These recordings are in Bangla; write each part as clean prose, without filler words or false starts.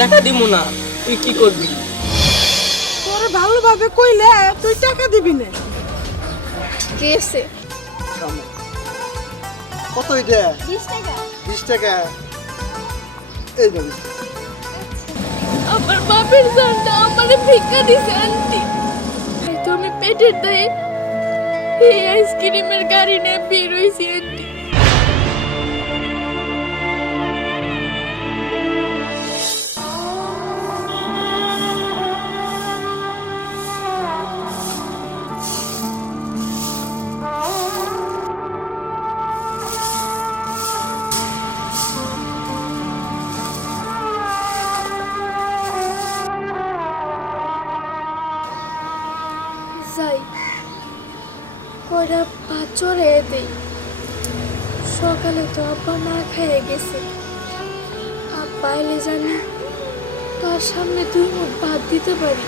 টাকা দিব না, তুই কি করবি? তোরে ভালোভাবে কইলে তুই টাকা দিবি না। কে আছে? কত এটা? 20 টাকা। 20 টাকা। এই না 20 টাকা। আমার বাপের জানটা আমারে ভিক্ষা দিছে আন্টি। তাই তো আমি পেটের দায়ে এই আইসক্রিমের গাড়ি নিয়ে বের হইছি আন্টি। যাই কয়টা ভাত চড়াইয়া দেই। সকালে তো আব্বা না খাইয়ে গেছে। আব্বা এলে জানি তার সামনে 2 মুঠ ভাত দিতে পারি।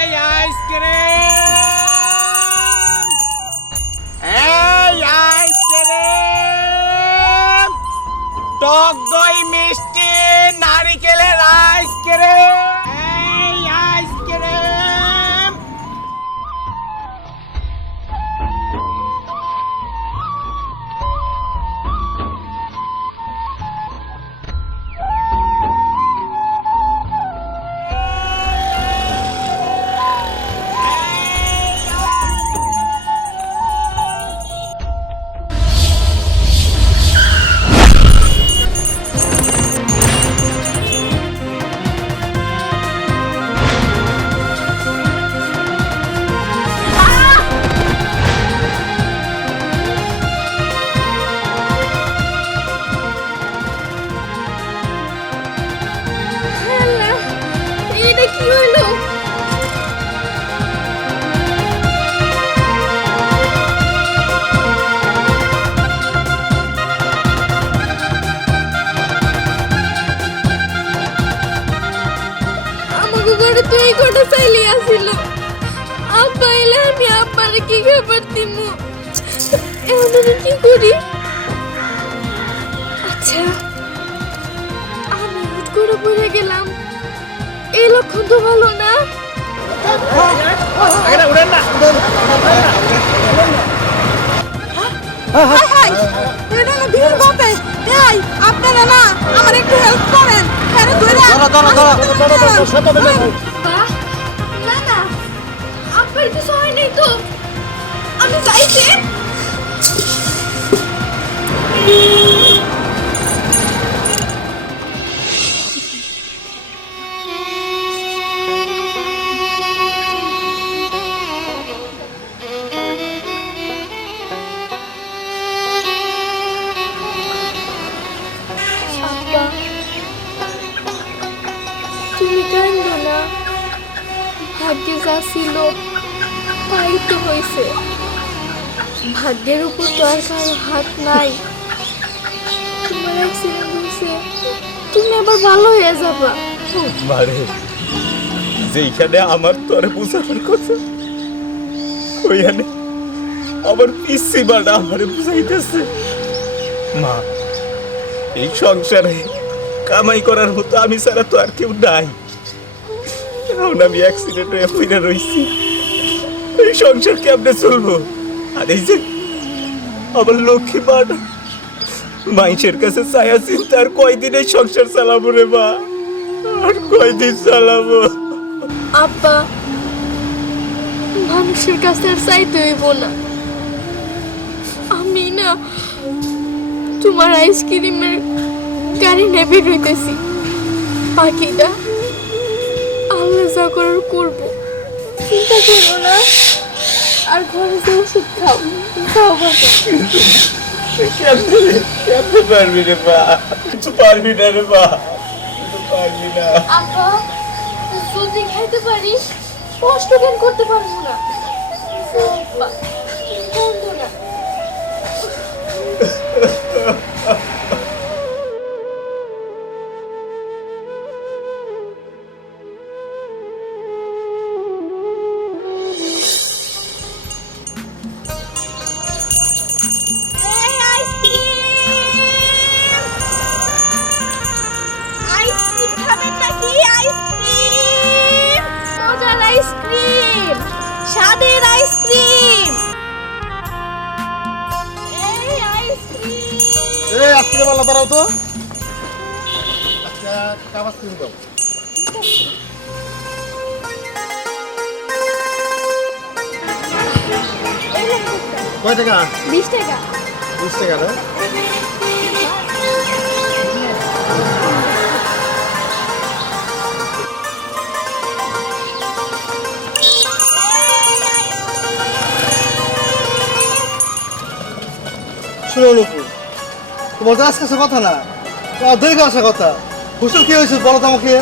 এই আইসক্রিম, এই আইসক্রিম, টক দই মিষ্টি নারিকেলের আইসক্রিম, এই আইসক্রিম। আল্লাহ, এটা কি হইলো? আমাকে ঘরে তো এই কটা চাইলে আসিল। আব্বা এলে আমি আব্বারে কি খাবার দিমু? এখন আমি কি করি? আচ্ছা, আমি হুট করে পড়ে গেলাম, এই লক্ষণ তো ভালো না। হাই হাই, এটা না ভিড় বাপে। এই আপনারা না আমার একটু হেল্প করেন। আরে ধরে বাহ, না না, আব্বার কিছু হয় নাই তো। আমি চাইছি আব্বা, তুমি কান্দো না। ভাগ্যে যা ছিল তাই তো হয়েছে। ভাগ্যের উপর তো আর কারো হাত নাই। তোমার অ্যাক্সিডেন্ট হয়েছে, তুমি আবার ভালো হয়ে যাবা। মারে, যেইখানে আমার তোরে বুঝানোর কথা, ওইখানে আমার পিসি বাড়া আমারে বুঝাইতেছে। মা, এই সংসারে কামাই করার মতো আমি ছাড়া তো আর কেউ নাই। এখন আমি অ্যাক্সিডেন্ট হয়ে পড়ে রইছি, এই সংসার কেমনে চলবো? আর এই যে আমার লক্ষ্মী বাড়া, মাইসের কাছে ছায়া চিন্তা আর কয়দিন এই সংসার চালাবো রে মা? আর কয়দিন চালাবো? আব্বা, মানুষের কাছে আর চাইতে হইব না। আমি না তোমার আইসক্রিমের গাড়ি নিয়ে বের হইতেছি। বাকিটা আল্লাহ যা করার করবো। চিন্তা করো না, আর ঘরে যে ওষুধ খাও, খাও বাবা। কেমনে পারবি রে মা? কিছু পারবি না রে মা, কিছু পারবি না। আব্বা, যদি খাইতে পারিস কষ্ট কেন করতে পারবো না? আব্বা, কান্দো না। তোমরা দাঁড়াও তো। আচ্ছা কাপ আইসক্রিম দাও। কয় টাকা? 20 টাকা। 20 টাকা না? শুনো নুপুর, তোমার তো আজকে কথা না, তোমার দীর্ঘ আসা কথা। হুসুল কি হয়েছে বলো তো আমাকে।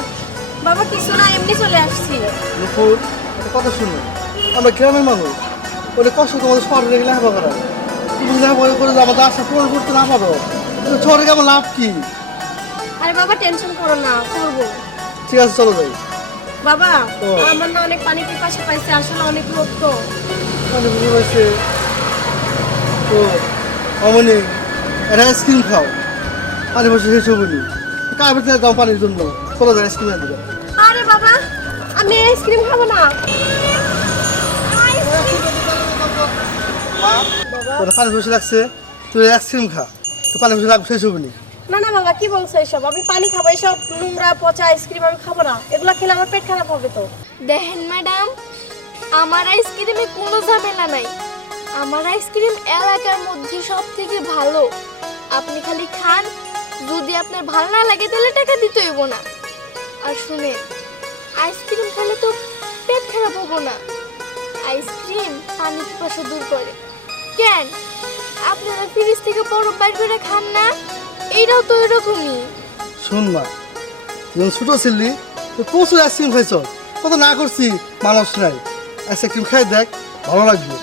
বাবা কিছু না, এমনি চলে আসছি। নুপুর একটা কথা শুনো, আমরা গ্রামের মানুষ, ওটা কষ্ট তোমাদের শহরে রেখে লেখাপড়া করা। তুমি লেখাপড়া করে যে আমাদের আশা পূরণ করতে না পারো, শহরে কেমন লাভ কি? আরে বাবা টেনশন করো না, করবো। ঠিক আছে চলো যাই। বাবা ও। আমার না অনেক পানি পিপাসা পাইছে, আসলে অনেক লোক তো। মানে বুঝতে পারছে তো অমনি একটা আইসক্রিম খাও, পানি বসে শেষ হবো নি। কার ভিতরে দাও পানির জন্য, চলো যাই আইসক্রিম এনে দিবে। আরে বাবা আমি আইসক্রিম খাবো না। তোর পানি বসে লাগছে, তুই আইসক্রিম খা, তো পানি বসে লাগবে শেষ হবো নি। না না বাবা কি বলছো এসব? আমি পানি খাবো, এসব নোংরা পচা আইসক্রিম আমি খাবো না। এগুলো খেলে আমার পেট খারাপ হবে তো। দেখেন ম্যাডাম, আমার আইসক্রিমে কোনো ঝামেলা নাই। আমার আইসক্রিম এলাকার মধ্যে সব থেকে ভালো। আপনি খালি খান, যদি আপনার ভালো না লাগে তাহলে টাকা দিতে হইব না। আর শুনে, আইসক্রিম খেলে তো পেট খারাপ হবো না। আইসক্রিম পানি পিপাসা দূর করে। কেন আপনারা ফ্রিজ থেকে বরফ বাইর করে খান না? এইটাও তো এরকমই। শোন মা, যখন ছোটো ছিলি তুই প্রচুর আইসক্রিম খাইছ, কত না করছি মানুষ নাই। আইসক্রিম খাই দেখ, ভালো লাগবে।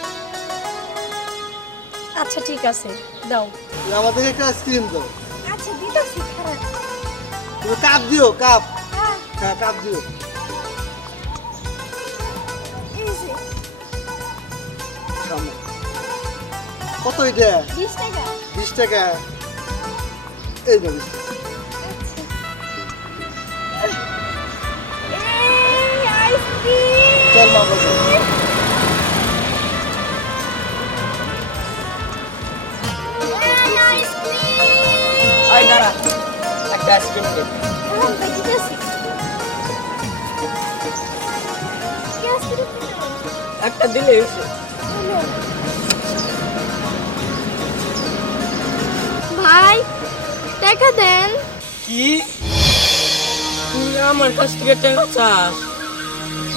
আচ্ছা ঠিক আছে, দাও। তুই আমাদেরকে একটা আইসক্রিম দাও। আচ্ছা দিতেছি, খারাপ। তুমি কাপ দিও, কাপ। হ্যাঁ কাপ দিও। এই যে সামনে। কত এটা? 20 টাকা। 20 টাকা। এই না 20 টাকা। এই আইসক্রিম। চল মা বাবা। এই আইসক্রিম। আয় দাঁড়া, একটা আইসক্রিম দে। হ্যাঁ, দিতেছি। কি আইসক্রিম দিলো? একটা দিলে হয়েছে। ভাই টাকা দেন। কি তুই আমার কাছ থেকে টাকা চাস?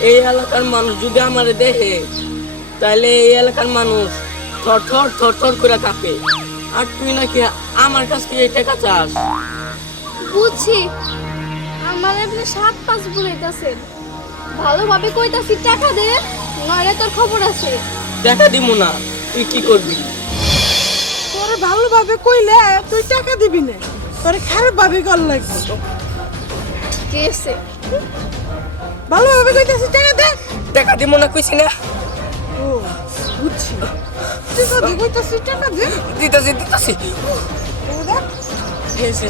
এই এলাকার মানুষ যদি আমারে দেখে, তাহলে এই এলাকার মানুষ থর থর থর থর করে কাঁপে। আর তুই নাকি আমার কাছ থেকে এই টাকা চাস? বুঝছি, আমার আপনি 7-5 বলেইতাছেন। ভালোভাবে কইতাছি টাকা দে, নইলে তোর খবর আছে। টাকা দিব না, তুই কি করবি? তোর ভালোভাবে কইলে তুই টাকা দিবি না, তোর খারাপ ভাবে কল লাগবে। ঠিক আছে, ভালোভাবে কইতাছি টাকা দে। টাকা দিব না কইছি না? ও বুঝছি, তুই কথা কইতাছি টাকা দে। দিতাছি দিতাছি। ও দেখ, হয়েছে।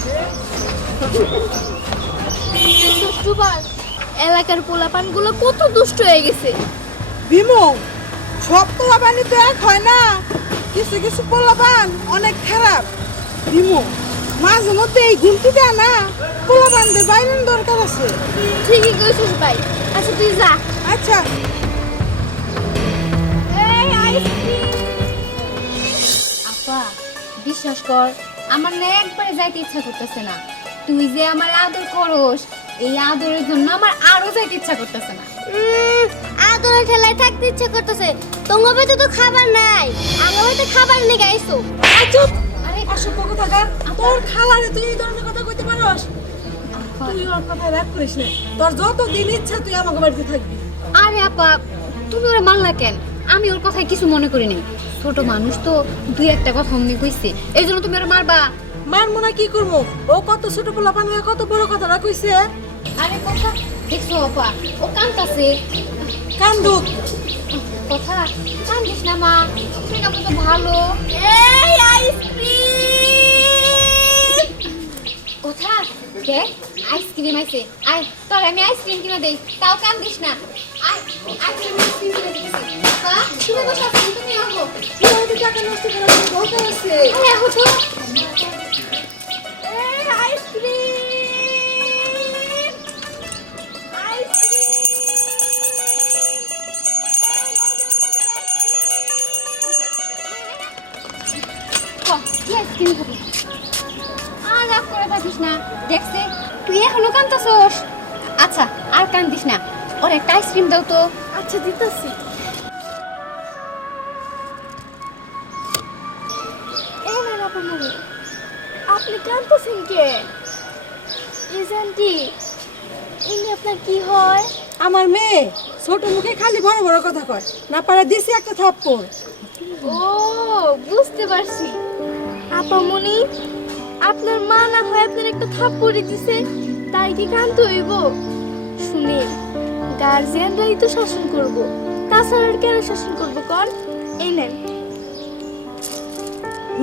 দুষ্টুবার এলাকার পোলাপানগুলো কত দুষ্ট হয়ে গেছে। ভীমু, সব পোলাপানি তো এক হয় না, কিছু কিছু পোলাপান অনেক খারাপ। ভীমু, মাঝে মধ্যে এই গুলতি দেয় না, পোলাপানদের বাইরে দরকার আছে। ঠিকই কইছিস ভাই। আচ্ছা তুই যা। আচ্ছা এই আইসক্রিম। আপা বিশ্বাস কর, আমার না একবারে যাইতে ইচ্ছা করতেছে না। তুই যে আমার আদর করস, এই আদরের জন্য আমার আরো যাইতে ইচ্ছা করতেছে না। আদরের ঠেলায় থাকতে ইচ্ছে করতেছে। তোমার বাড়িতে তো খাবার নাই, আমার বাড়িতে খাবার নিয়ে গাইছো। চুপ, আরে অসভ্য কোথাকার। তোর খালারে তুই এই ধরনের কথা কইতে পারস? আপা, তুই ওর কথা রাগ করিস না, তোর যত দিন ইচ্ছা তুই আমাকে বাড়িতে থাকবি। আরে আপা তুমি ওরা মানলা কেন? আমি ওর কথায় কিছু মনে করি নাই। ছোট মানুষ তো, দুই একটা কথা অমনি কইছে, এই জন্য তুমি ওরা মারবা? মার মনে কি করবো? ও কত ছোট পোলাপান হয়ে কত বড় কথা কইছে। আরে কথা দেখছো আপা, ও কান্তাছে। কান্দুক। কথা কান্দিস না মা, তুই না কত ভালো। এই আইসক্রিম। কথা কে আইসক্রিম আইছে, আয় তোর আমি আইসক্রিম কিনে দেই, তাও কান্দিস না। আয় আইসক্রিম কিনে দিছি। আপা তুমি বসে আছো, তুমি আহো। তুই টাকা নষ্ট করে দরকার আছে। আরে আহো তো। কি আইসক্রিম খাবি আর রাগ করে থাকিস না দেখছে তুই এখনো কান্দতেছস আচ্ছা আর কান্দিস না ওর একটা আইসক্রিম দাও তো আচ্ছা দিতাছি। এই নেন আপামনি, আপনি কাঁদতেছেন কে? ইজান্টি, ইনি আপনার কি হয়? আমার মেয়ে ছোট মুখে খালি বড় বড় কথা কয়, না পারে দিছি একটা থাপ্পড়। ও বুঝতে পারছি। আপামনি, আপনার মা না হয় আপনার একটা থাপ্পড়ি দিছে, তাই কি কাঁদতে হইব? শুনেন, গার্জিয়ানরাই তো শাসন করব, তাছাড়া আর কেন শাসন করব কর? এই নেন।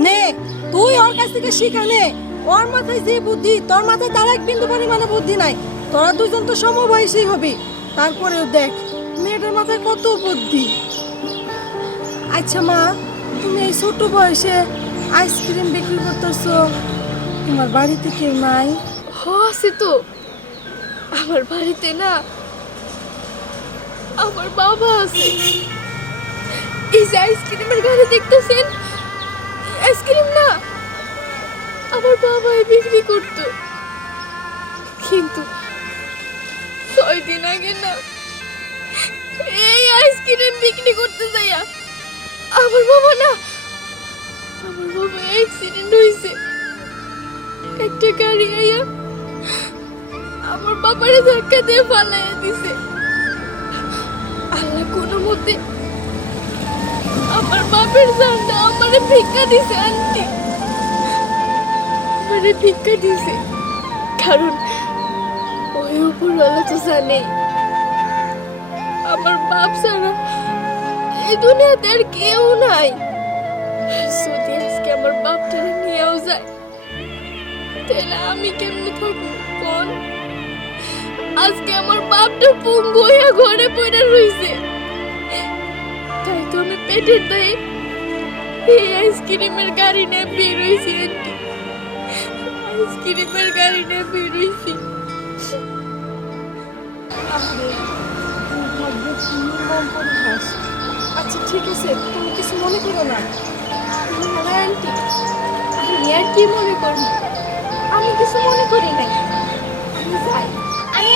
নে তুই ওর কাছ থেকে শিখা নে। ওর মাথায় যে বুদ্ধি, তোর মাথায় তার এক বিন্দু পরিমাণে বুদ্ধি নাই। তোরা দুজন তো সমবয়সী হবি, তারপরেও দেখ মেয়েটার মাথায় কত বুদ্ধি। আচ্ছা মা, তুমি এই ছোট বয়সে আইসক্রিম বিক্রি করতেছো, তোমার বাড়িতে কেউ নাই? আছে তো, আমার বাড়িতে না আমার বাবা আছে। এই যে আইসক্রিমের গাড়ি দেখতেছেন, আইসক্রিম না আমার বাবাই বিক্রি করতো, কিন্তু 6 দিন আগে না এই আইসক্রিম বিক্রি করতে যাইয়া আমার বাবা অ্যাক্সিডেন্ট হয়েছে। একটা গাড়ি আইয়া আমার বাবারে ধাক্কা দিয়ে ফালাইয়া দিছে। আল্লাহ কোনো মতে আমার বাপের জানটা আমারে ভিক্ষা দিছে। আন্টি আমারে ভিক্ষা দিছে, কারণ ওই উপরওয়ালা তো জানে আমার বাপ ছাড়া এই দুনিয়াতে আর কেউ নাই। যদি আজকে আমার বাপটারে নিয়েও যায়, তাহলে আমি কেমনে থাকবো কোন? আজকে আমার বাপটা পঙ্গু হইয়া ঘরে পড়ে রইছে, তাই তো আমি পেটের দায়ে এই আইসক্রিমের গাড়ি নিয়ে বের হইছি। আন্টি, আইসক্রিমের গাড়ি নিয়ে বের হইছি। আচ্ছা ঠিক আছে, তুমি কিছু মনে করো না। না আন্টি, আমি আর কি মনে করবো? আমি কিছু মনে করি নাই, আমি যাই। আরে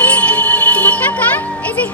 তোমার কাকা এই যে